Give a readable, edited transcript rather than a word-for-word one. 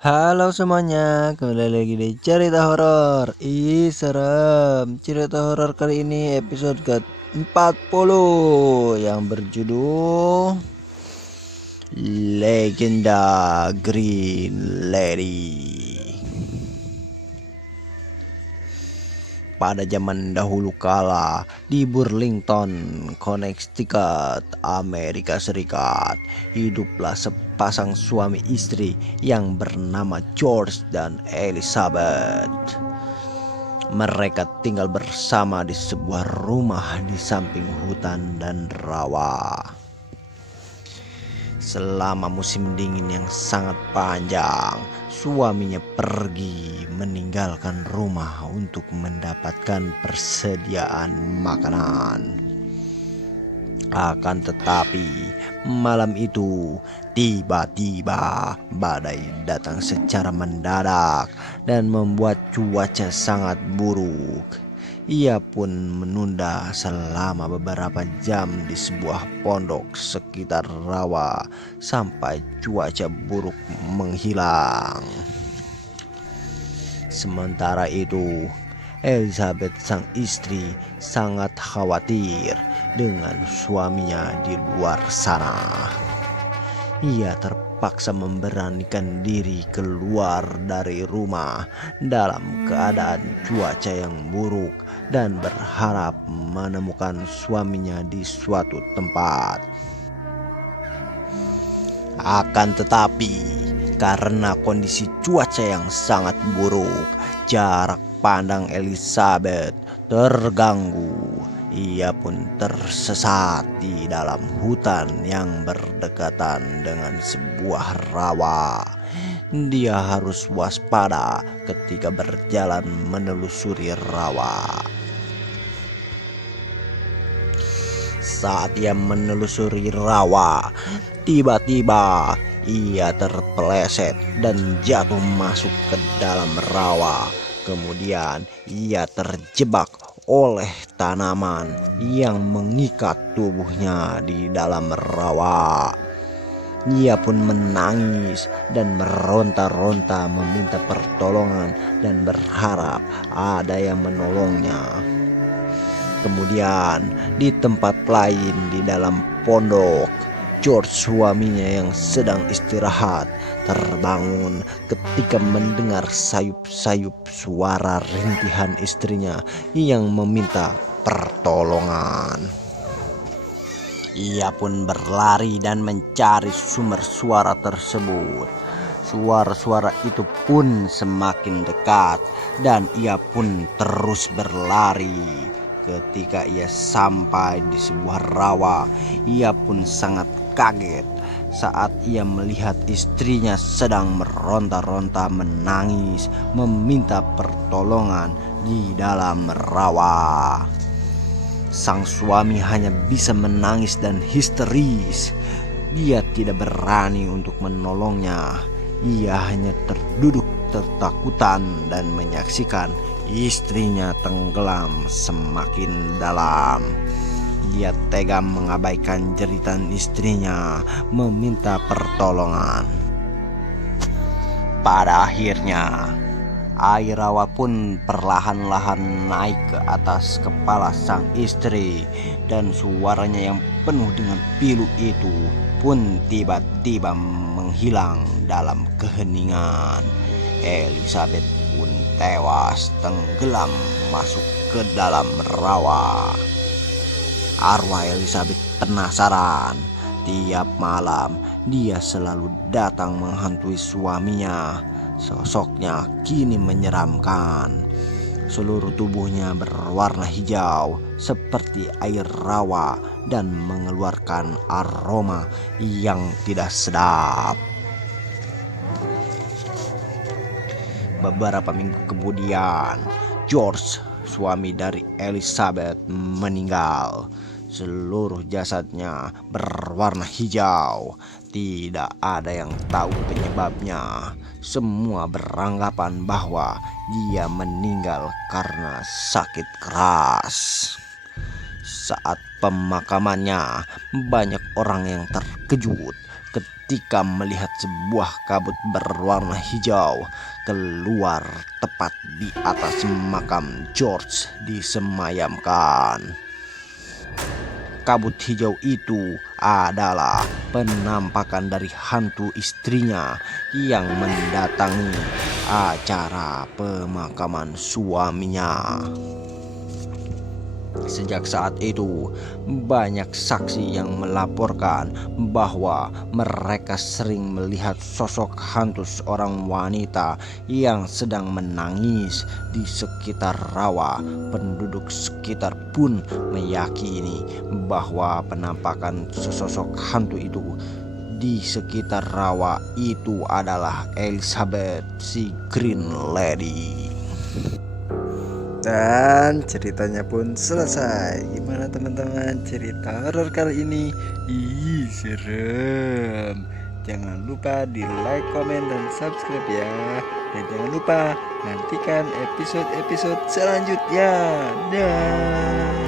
Halo semuanya, kembali lagi di cerita horor. Ih, serem. Cerita horor kali ini episode ke-40 yang berjudul Legenda Green Lady. Pada zaman dahulu kala di Burlington, Connecticut, Amerika Serikat, hiduplah sepasang suami istri yang bernama George dan Elizabeth. Mereka tinggal bersama di sebuah rumah di samping hutan dan rawa. Selama musim dingin yang sangat panjang, suaminya pergi meninggalkan rumah untuk mendapatkan persediaan makanan. Akan tetapi, malam itu tiba-tiba badai datang secara mendadak dan membuat cuaca sangat buruk. Ia pun menunda selama beberapa jam di sebuah pondok sekitar rawa sampai cuaca buruk menghilang. Sementara itu, Elizabeth sang istri sangat khawatir dengan suaminya di luar sana. Ia terpaksa memberanikan diri keluar dari rumah dalam keadaan cuaca yang buruk dan berharap menemukan suaminya di suatu tempat. Akan tetapi, karena kondisi cuaca yang sangat buruk, jarak pandang Elizabeth terganggu. Ia pun tersesat di dalam hutan yang berdekatan dengan sebuah rawa. Dia harus waspada ketika berjalan menelusuri rawa. Saat ia menelusuri rawa, tiba-tiba ia terpeleset dan jatuh masuk ke dalam rawa. Kemudian ia terjebak oleh tanaman yang mengikat tubuhnya di dalam rawa. Ia pun menangis dan meronta-ronta meminta pertolongan dan berharap ada yang menolongnya. Kemudian di tempat lain di dalam pondok, George suaminya yang sedang istirahat terbangun ketika mendengar sayup-sayup suara rintihan istrinya yang meminta pertolongan. Ia pun berlari dan mencari sumber suara tersebut. Suara-suara itu pun semakin dekat dan ia pun terus berlari. Ketika ia sampai di sebuah rawa, ia pun sangat kaget saat ia melihat istrinya sedang meronta-ronta menangis meminta pertolongan di dalam rawa. Sang suami hanya bisa menangis dan histeris. Dia tidak berani untuk menolongnya. Ia hanya terduduk ketakutan dan menyaksikan istrinya tenggelam semakin dalam. Dia tega mengabaikan jeritan istrinya meminta pertolongan. Pada akhirnya, air rawa pun perlahan-lahan naik ke atas kepala sang istri dan suaranya yang penuh dengan pilu itu pun tiba-tiba menghilang dalam keheningan. Elizabeth pun tewas tenggelam masuk ke dalam rawa. Arwah Elizabeth penasaran. Tiap malam dia selalu datang menghantui suaminya. Sosoknya kini menyeramkan. Seluruh tubuhnya berwarna hijau seperti air rawa dan mengeluarkan aroma yang tidak sedap. Beberapa minggu kemudian, George, suami dari Elizabeth, meninggal. Seluruh jasadnya berwarna hijau. Tidak ada yang tahu penyebabnya. Semua beranggapan bahwa dia meninggal karena sakit keras. Saat pemakamannya, banyak orang yang terkejut ketika melihat sebuah kabut berwarna hijau keluar tepat di atas makam George disemayamkan. Kabut hijau itu adalah penampakan dari hantu istrinya yang mendatangi acara pemakaman suaminya. Sejak saat itu, banyak saksi yang melaporkan bahwa mereka sering melihat sosok hantu seorang wanita yang sedang menangis di sekitar rawa. Penduduk sekitar pun meyakini bahwa penampakan sesosok hantu itu di sekitar rawa itu adalah Elizabeth si Green Lady. Dan ceritanya pun selesai. Gimana teman-teman cerita horor kali ini? Ih, serem. Jangan lupa di like, komen, dan subscribe ya. Dan jangan lupa nantikan episode-episode selanjutnya. Dah.